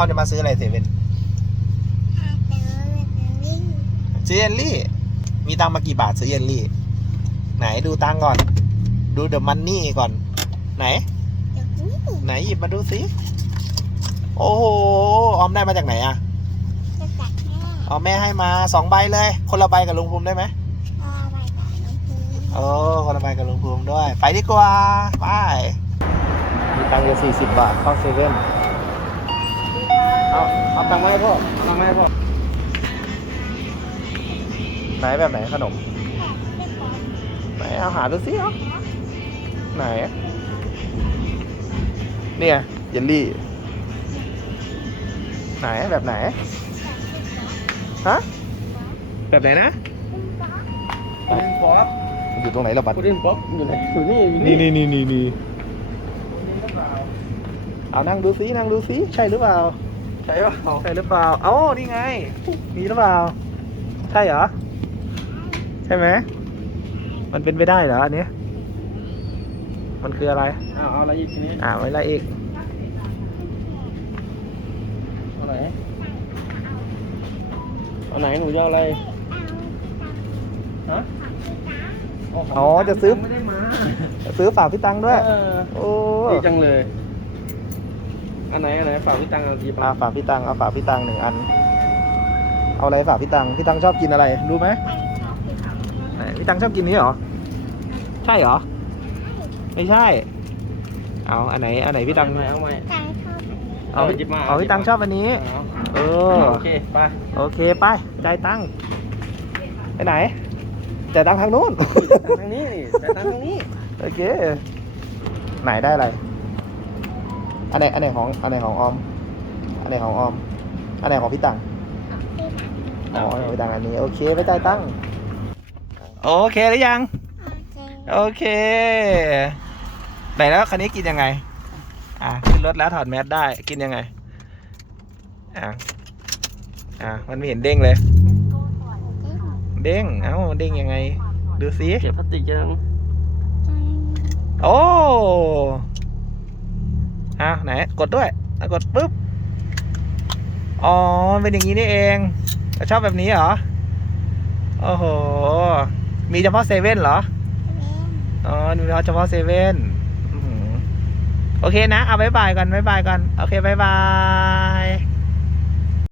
ออมจะมาซื้ออะไรเซเว่นถ้าเจอจะวิ่งซื้อเยลลี่ มีตังค์มากี่บาทซื้อเยลลี่ ไหนดูตังค์ก่อน ดูเดอะมันนี่ก่อน ไหนจะวิ่งไหนหยิบมาดูสิโอ้โห ออมได้มาจากไหนอะจะจัดแม่เอาแม่ให้มาสองใบเลย คนละใบกับลุงภูมิได้ไหมเอาไปกับน้องภูมิโอ้คนละใบกับลุงภูมิด้วย ไปดีกว่า ไป มีตังค์อยู่สี่สิบบาทเข้าเซเว่น เอาเอาตังค์มาให้พ่อเอาตังค์มาให้พ่อไหนแบบไหนขนมไหนเอาหาดูสิเอาไหนเนี่ยเยลลี่ ไหนแบบไหนฮะแบบไหนนะพุดดิ้งป๊อปมันอยู่ตรงไหนเราบัตรพุดดิ้งป๊อปอยู่ไหนอยู่นี่อยู่นี่นี่นี่นี่นี่เอานั่งดูซินั่งดูซิใช่หรือเปล่าใช่เปล่าใช่หรือเปล่า เอ้า นี่ไง มีหรือเปล่า ใช่เหรอ ใช่ไหม มันเป็นไปได้เหรออันเนี้ยมันคืออะไร อ้าวเอาอะไรอีกทีนี้อ่าไว้อะไรอีกเอาไหนเอาไหนหนูจะเอาอะไรฮะอ๋อจะซื้อ ไม่ได้มาซื้อฝากพี่ตังด้วย เออโอ้ดีจังเลย อันไหนอันไหนฝากพี่ตังค์เอากี่อ่าบาทฝากพี่ตังเอาฝากพี่ตังหนึ่งอัน เอาอะไรฝากพี่ตังพี่ตังชอบกินอะไรรู้ไหมไหนพี่ตังชอบกินนี้เหรอ ใช่เหรอ ไม่ใช่ เอาอันไหนอันไหนพี่ตัง เอาไหมเอาไหมตังชอบเอาเอาหยิบมาเอาพี่ตังชอบอันนี้ เอาเออโอเคไป โอเคไปจ่ายตังค์ไปไหนจ่ายตังค์ทางนู้นทางนี้นี่แต่ทางนี้ โอเค ไหนได้อะไร อันไหนอันไหนของอันไหนของออม อันไหนของออม อันไหนของพี่ตังอ๋อของพี่ตังอันนี้โอเคไปจ่ายตังค์โอเคหรือยังโอเคโอเคไหนแล้วคันนี้กินยังไง อะขึ้นรถแล้วถอดแมสได้กินยังไง อะอะมันไม่เห็นเด้งเลย เด้งเอ้าเด้งยังไง ดูสิเก็บพลาสติกยังโอ้ อะไหนกดด้วยอะกดปุ๊บอ๋อมันเป็นอย่างนี้นี่เองแล้วชอบแบบนี้เหรอโอ้โหมีเฉพาะเซเว่นเหรออ๋อมีเฉพาะเซเว่นอื้อหือโอเคนะ เอาบายบายกันบายบายกันโอเคบายบาย